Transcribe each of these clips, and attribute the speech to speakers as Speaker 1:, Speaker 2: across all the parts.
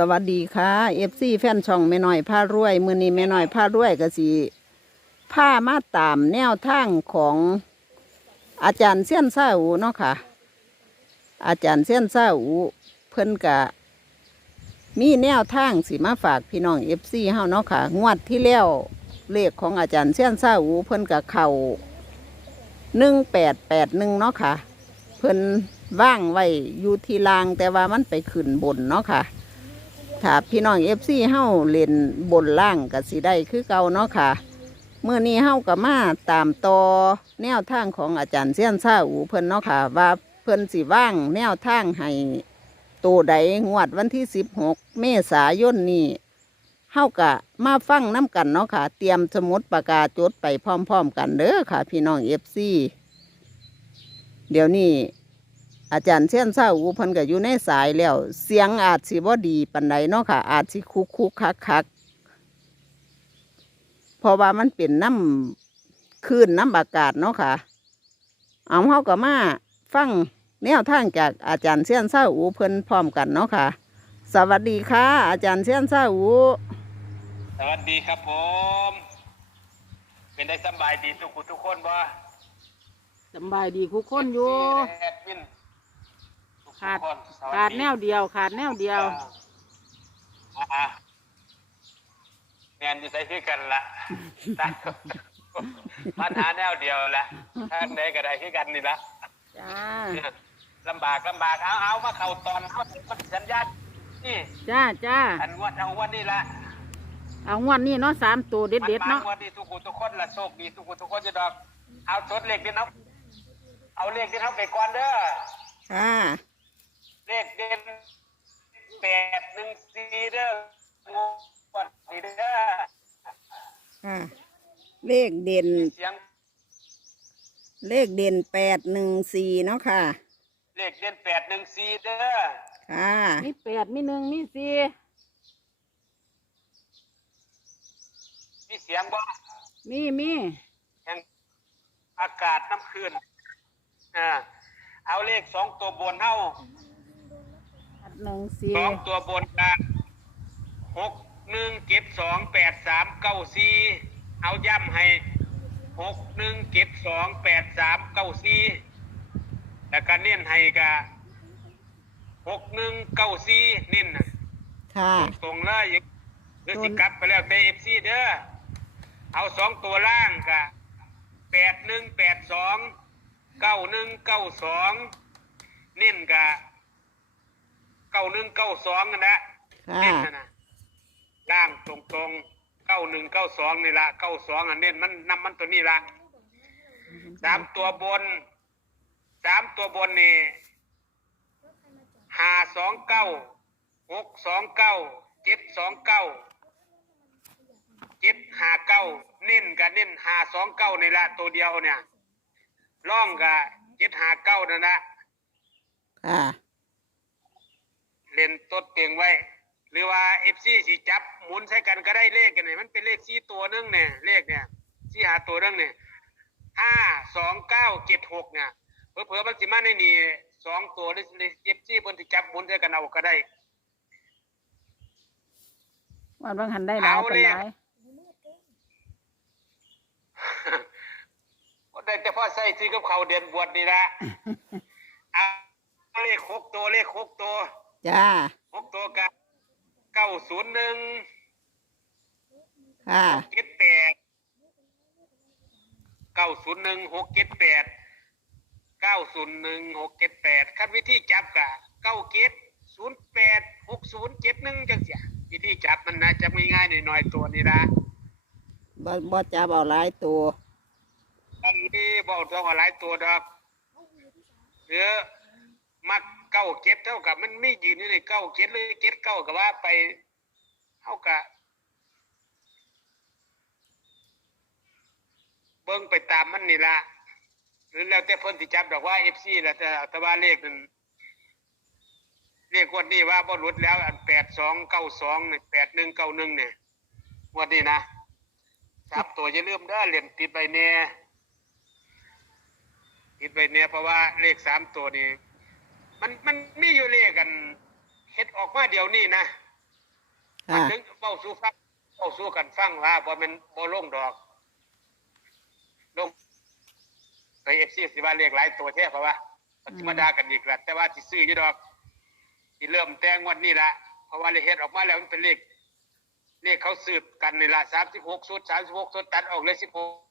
Speaker 1: สวัสดีค่ะเอฟซีแฟนช่องแม่น้อยผ้ารวย มือนี้แม่น้อยผ้ารวยก็สิผ้ามาตามแนวทางของอาจารย์เสี้ยนซาอูเนาะค่ะ อาจารย์เสี้ยนซาอูเพิ่นกะ มีแนวทางสิมาฝากพี่น้องเอฟซีเฮาเนาะค่ะ งวดที่แล้วเลขของอาจารย์เสี้ยนซาอูเพิ่นกะเข่าหนึ่งแปดแปดหนึ่งเนาะค่ะ เพิ่นว่างไว้อยู่ที่ลางแต่ว่ามันไปขึ้นบนเนาะค่ะ ถ้าพี่น้องเอฟซีเฮาเล่นบนล่างก็สิได้คือเก่าเนาะค่ะเมื่อนี้เฮาก็มาตามต่อแนวทางของอาจารย์เซียนซาอูเพิ่นเนาะค่ะ ว่าเพิ่นสิว่างแนวทางให้ตัวใดงวดวันที่16เมษายนนี้เฮาก็มาฟังน้ำกันเนาะค่ะ เตรียมสมุดปากกาจดไปพร้อม ๆ กันเด้อค่ะ พี่น้องเอฟซีเดี๋ยวนี้ อาจารย์เชียนเศร้าอูเพันก็อยู่ในสายแล้ว เสียงอาจสิบ่ดีปันใดเนาะค่ะ อาจสิคุกคุกคักคักเพราะว่ามันเป็นน้ำคลื่นน้ำอากาศเนาะค่ะ เอาเฮาก็มาฟังแนวทางจากอาจารย์เชียนเศร้าอูเพิ่นพร้อมกันเนาะค่ะ สวัสดีค่ะ อาจารย์เชียนเศร้าอู
Speaker 2: สวัสดีครับผม เป็นได้สำบายดีทุกคนทุกคนบ่
Speaker 3: สำบายดีคุกคนอยู่
Speaker 2: แอดมินทุกๆ
Speaker 3: ขาด
Speaker 2: คนสวัส
Speaker 3: ขาดแนวเดียว ขาดแนวเดียว
Speaker 2: อ่าอ่าแมนอยู่ใส่คือกันละตั้งปัญหาแนวเดียวละทางไหนก็ได้คือกันนี่ละ
Speaker 3: จ้า
Speaker 2: ลำบากลำบากเอาเอามาเข้าตอนเขาสัญญาณนี่
Speaker 3: จ้าจ้า
Speaker 2: อันงวัดเอางวันนี้ละ
Speaker 3: เอางวดนี้เนาะสามตัวเด็ดเด็ดๆ
Speaker 2: มั
Speaker 3: เนาะ
Speaker 2: มงวันนี้ทุกคนทุกคนละโชคดีทุกคนทุกคนจะดอก เอาสดเลขที่เขาเอาเลขที่เขาไปก่อนเด้อ
Speaker 1: ค่ะ
Speaker 2: เลขเด่นแปดหนึ่งสี่เด้องวดนี้เด้อ
Speaker 1: ค่ะ เลขเด่น
Speaker 2: เสียง
Speaker 1: เลขเด่นแปดหนึ่งสี่เนาะค่ะ
Speaker 2: เลขเด่นแปดหนึ่งสี่เด้อ
Speaker 1: ค่ะ
Speaker 3: มีแปดมีหนึ่งมีสี่
Speaker 2: มีเสียงบ่
Speaker 3: มีมี
Speaker 2: แห่งอากาศน้ำคืนอ่าเอาเลขสองตัวบนเท่า
Speaker 3: หนึ่งสี่
Speaker 2: สองตัวบนกันหกหนึ่งเจ็ดสองแปดสามเก้าสี่เอาย่ำให้หกหนึ่งเจ็ดสองแปดสามเก้าสี่แล้วก็เน้นให้กะหกหนึ่งเก้าสี่เน้นน่ะ
Speaker 1: ค่ะ
Speaker 2: ตรงๆเลยยังหรือสิกลับไปแล้วแต่เอฟซีเด้อเอาสองตัวล่างกะแปดหนึ่งแปดสองเก้าหนึ่งเก้าสองเน้นกะ เก้าหนึ่งเก้าสองนั่นแหละ
Speaker 1: ค่ะ
Speaker 2: เน้นนะนะล่างตรงๆเก้าหนึ่งเก้าสองนี่ละเก้าสองอันเน้นมันนำมันตัวนี้ละสามตัวบนสามตัวบนนี่ห้าสองเก้าหกสองเก้าเจ็ดสองเก้าเจ็ดห้าเก้าเน้นกับเน้นห้าสองเก้านี่ละตัวเดียวเนี่ยร่องกับเจ็ดห้าเก้านั่นนะ
Speaker 1: ค่ะ
Speaker 2: เล่นตดเตียงไว้ หรือว่าเอฟซีสีจับหมุนใช้กันก็ได้เลขกันเนี่ยมันเป็นเลขสี่ตัวนึงเนี่ยเลขเนี่ยสี่หาตัวนึงเนี่ยห้าสองเก้าเจ็ดหกเนี่ยเผื่อๆมันสิมาในนี่สองตัวหรือเจ็บซี่เพิ่นสิจับหมุนใช้กันเอาก็ได้
Speaker 3: วันบางหันได้หลาย
Speaker 2: เอา
Speaker 3: เป็น
Speaker 2: เลย
Speaker 3: หลาย
Speaker 2: ก็ได้แต่พอใส่ซื้อกับเขาวเดือนบวชนี่ละเอาเลขหกตัวเลขหกตัว
Speaker 1: จ้า
Speaker 2: หกตัวกับเก้าศูนย์หนึ่ง
Speaker 1: ค่ะ
Speaker 2: เจ็ดแปดเก้าศูนย์หนึ่งหกเจ็ดแปดเก้าศูนย์หนึ่งหกเจ็ดแปดขั้นวิธีจับกะเก้าเจ็ดศูนย์แปดหกศูนย์เจ็ดหนึ่งจังเสียวิธีจับมันนะจับง่ายๆหน่อยๆตัวนี้นะ
Speaker 1: บ่บ่จับเอาหลายตัว
Speaker 2: อันนี้บอกตัวว่าหลายตัวดอกหรือมักเก้าเจ็ดเท่ากับ มันไม่ยืนอยู่ในเก้าเจ็ดหรือเจ็ดเก้ากับว่าไปเท่ากับเบิ้งไปตามมันนี่ละหรือแล้วแต่เพิ่นสิจับดอกว่าเอฟซีแล้วแต่แต่ว่าเลขนั้นเลขงวันนี้ว่าบ่หลุดแล้ว อันแปดสองเก้าสองเนี่ยแปดหนึ่งเก้าหนึ่งเนี่ยวันนี้นะสามตัวอย่าลืมเด้อเหรียญติดไปเนี่ยติดไปเนี่ยเพราะว่าเลขสามตัวนี่ มันมันมีอยู่เลขกันเฮ็ดออกมาเดี๋ยวนี้นะ
Speaker 1: ค่ะ
Speaker 2: ถึงเป้าสู้ฟังเป้าสู้กันฟังว่าบ่แม่นบ่ลงดอกลงเคยเอฟซีสิว่าเรียกหลายตัวแท้เพราะว่ามันสิมาด่ากันอีกละแต่ว่าสิซื้ออยู่ดอกสิเริ่มแต่งวดนี้ละเพราะว่าเลขเฮ็ดออกมาแล้วมันเป็นเลข เลขเขาสืบกันนี่ละ36สุด36สุดตัดออกเลย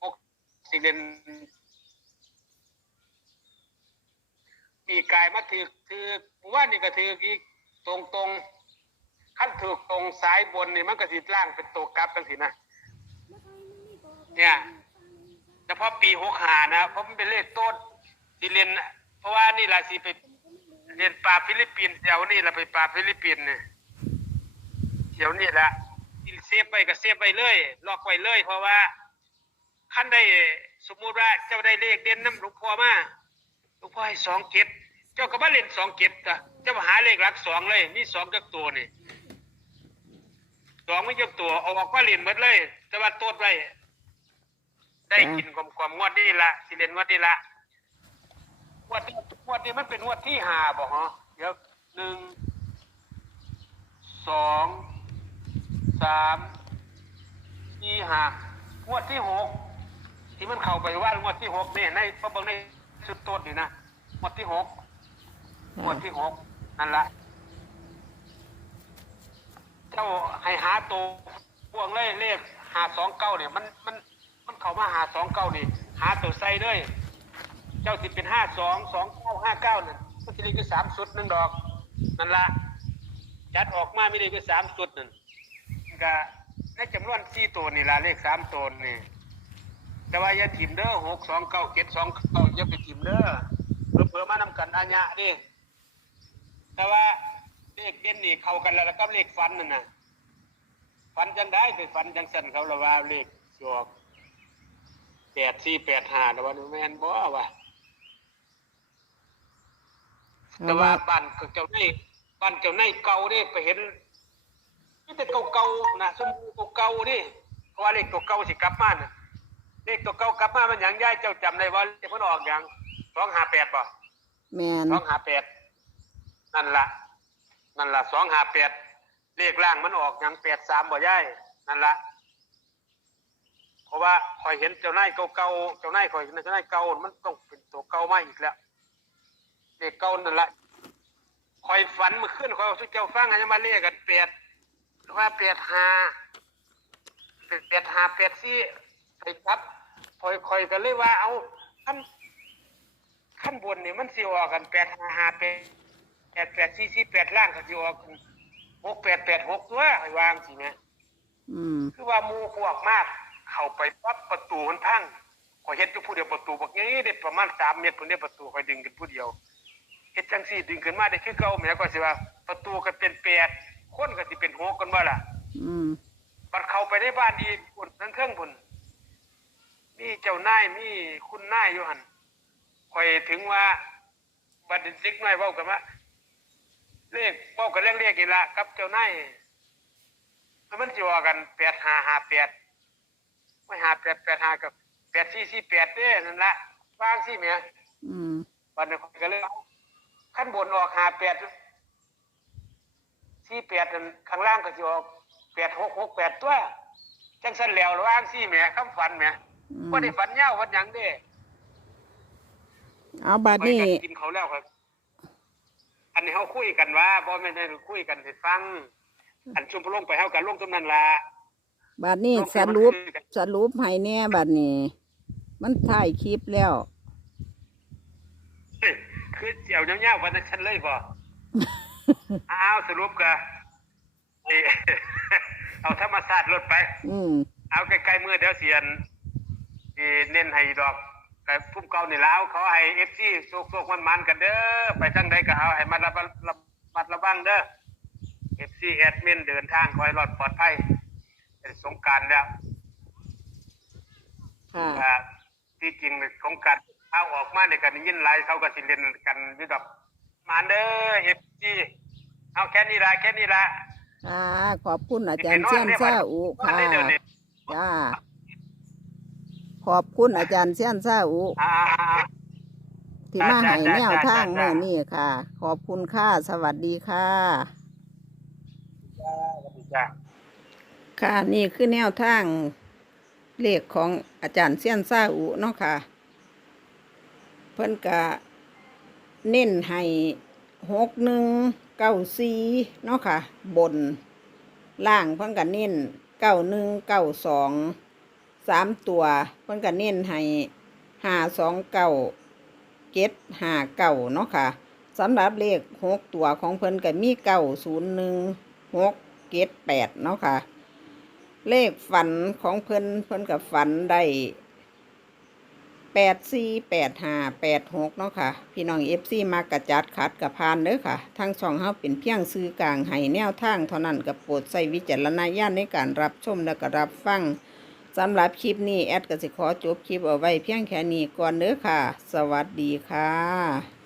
Speaker 2: 16สิเล่น ปีกายมาถือถือว่านี่ก็ถืออีกตรงตรงขั้นถูกตรงซ้ายบนนี่มันก็สิล่างเป็นตัวกลับกันสินะเนี่ยเฉพาะปีหกหานะเพราะมันเป็นเลขต้นสิเรียนเพราะว่านี่ละสิไปเรียนปลาฟิลิปปินส์เดี๋ยวนี่ละไปปลาฟิลิปปินส์เนี่ยเดี๋ยวนี่ละเซฟไปก็เซฟไปเลยล็อกไว้เลย เพราะว่าขั้นได้สมมุติว่าเจ้าได้เลขเด่นน้ำหลวงพ่อมา หลวงพ่อให้สองเก็ดเจ้าก็มาเล่นสองเก็ดก็เจ้ามาหาเลขหลักสองเลย มีสองจักตัวนี่สองไม่ยกตัวเอาออกมาเรียนหมดเลย แต่ว่าตดไว้ได้กินกลมๆงวดนี้ละสิเรียนงวดนี้ละงวดนี้งวดนี้มันเป็นงวดที่หาบอกฮะเดี๋ยวหนึ่งสองสามสี่หางวดที่หกที่มันเข้าไปว่างวดที่หกเนี่ยในพระบิงใน สุดโต้นนี่นะงวดที่หกงวดที่หกนั่นละเจ้าให้หาตัวพวงเลยเลขหาสองเก้าเนี่ยมันมันมันเข้ามาหาสองเก้านี่ หาตัวใส่เลยเจ้าสิเป็นห้าสองสองเก้าห้าเก้านั่นก็สิเลขคือสามสุดหนึ่งดอกนั่นละจัดออกมาไม่ได้คือสามสุดนั่นก็ในจำนวนสี่ตัวนี่ละเลขสามตัวนี่ แต่ว่าอย่าถิ่มเด้อหกสองเก้าเจ็ดสองเก้าอย่าไปถิ่มเด้อเผื่อเผื่อๆมานำกันอาญะดิแต่ว่าเลขเด่นนี่เข้ากันแล้วแล้วก็เลขฟันนั่นน่ะฟันจังได้ไปฟันจังสันเขาละว่าเลขสวกแปดสี่แปดห้าแต่ว่าแม่นบ่ว่าแต่ว่าบ้านเจ้าในบ้านเจ้าในเก่าเด้ไปเห็นนี่แต่เก่าๆนะสมมุติเก่าๆนี่เพราะว่าเลขตัวเก่าสิกลับมาน่ะ เลขตัวเก่ากลับมามันหยังย่ายเจ้าจำได้ว่าเลขมันออกหยังสองห้าแปดป่ะ
Speaker 1: แมน
Speaker 2: สองห้าแปดนั่นละนั่นละสองห้าแปดเลขล่างมันออกอย่างแปดสามบ่ย่ายนั่นละเพราะว่าคอยเห็นเจ้านายเก่าๆเจ้านายคอยเห็นเจ้านายเก่ามันต้องเป็นตัวเก่ามาอีกแล้วเลขเก่านั่นละคอยฝันเมื่อคืนคอยเอาสุเจ้าฟังกันยังมาเลขกันแปดว่าแปดห้าเป็นแปดห้าแปดสี่ไปครับค อยคอยกันเลยว่าเอาท่านขั้นบนนี่มันสิออกกันแปดห้าห้าแปดแปดแปดสี่สี่แปดล่างก็สิออกหกแปดแปดหกตัวให้วางสิแม่
Speaker 1: อืม
Speaker 2: คือว่าหมูพวกมาก เข้าไปปั๊บประตูมันพังขอยเฮ็ดอยู่ผู้เดียวประตูบักนี้ได้ประมาณสามเมตรเพิ่นได้ประตูคอยดึงขึ้นผู้เดียวเฮ็ดจังซี่ดึงขึ้นมาได้คือเก่าแหม่ก็สิว่า ประตูก็เป็นแปดคนก็สิเป็นหกกันบ่ล่ะ
Speaker 1: อืม
Speaker 2: บัดเข้าไปในบ้านอีกพุ่นทั้งเครื่องพุ่น มีเจ้านายมีคุณนายอยู่หั่นข่อยถึงว่าบัดเด็กน้อยเว้ากันว่าเลขเว้ากันเรื่องเลขนี่ละกับเจ้านายมันสิว่ากันแปดห้าห้าแปดไม่ห้าแปดแปดห้ากับแปดสี่สี่แปดเด้นั่นละวางสิเมีย
Speaker 1: อืม
Speaker 2: วันนี้ข่อยก็เลยเอาขั้นบนออกห้าแปดสี่แปดนั่นข้างล่างก็สิออกแปดหกหกแปดตัวจังสันแล้ววางสิเมียคำฝันเมีย
Speaker 1: อืม
Speaker 2: ว่าได้ฝันยาววันหยังเด้
Speaker 1: เอาบัด
Speaker 2: ไป
Speaker 1: นี้
Speaker 2: กันกินเขาวแล้วครับ อันนี้เขาคุยกันว่าบ่ไม่ได้คุยกันให้ฟัง อันชุมพลงไปเฮากันลงตรงนั้นละ
Speaker 1: บัดนี้สรุปสรุปให้แน่บัดนี้ มันถ่ายคลิปแล้ว
Speaker 2: คือเจียวยาวๆวันนั้นฉันเลยบ่ อ้าวสรุปก็นี่ เอาธรรมศาสตร์ลดไป
Speaker 1: อืม
Speaker 2: เอาใกล้ๆมือเดี๋ยวเสียน สิเน้นให้ดอกแต่พุ่มเก่านี่แล้วเขาให้ FC โซกๆมันๆกันเด้อไปทางใดก็เอาให้มาระระมัดระวังเด้อ FC แอดมินเดินทางคอยรอดปลอดภัยเป็นสงกรารแล้ว
Speaker 1: ค่ะ
Speaker 2: อ่าที่จริงสงกรารเอาออกมาในกันยินไลายเขาก็สิเล่นกันอยู่ดอกมาเด้อ FC เอาแค่นี้ละแค่นี้ละ
Speaker 1: ค่ะขอบคุณอาจารย์เชียนซาอู
Speaker 2: ว่า
Speaker 1: ค่ะ
Speaker 2: ได้เดี๋ยวนี้
Speaker 1: จ้า ขอบคุณอาจารย์เชียนซาอู
Speaker 2: อ่า
Speaker 1: ที่มาให้แนวทาง
Speaker 2: จ้า
Speaker 1: เมื่อนี้ค่ะ ขอบคุณค่ะ สวัสดีค่ะ
Speaker 2: จ้า
Speaker 1: ค่ะนี่คือแนวทางเลขของอาจารย์เซียนซาอุเนาะค่ะ เพิ่นกะเน้นให้หกหนึ่งเก้าสี่เนาะค่ะ บน ล่างเพิ่นกะเน้นเก้าหนึ่งเก้าสอง สามตัวเพิ่นกะเน้นให้ห้าสองเก้าเจ็ดห้าเก้าเนาะค่ะสำหรับเลขหกตัวของเพิ่นก็มีเก้าศูนย์หนึ่งหกเจ็ดแปดเนาะค่ะ เลขฝันของเพิ่นเพิ่นกับฝันได้แปดสี่แปดห้าแปดหกเนาะค่ะ พี่น้องเอฟซีมากระจัดขัดกับพานเด้อค่ะทั้งช่องเฮาเป็นเพียงซื้อกลางให้แนวทางเท่านั้นกับโปรดใส่วิจารณญาณในการรับชมและก็รับฟัง สำหรับคลิปนี้แอดก็สิขอจบคลิปเอาไว้เพียงแค่นี้ก่อนเด้อค่ะ สวัสดีค่ะ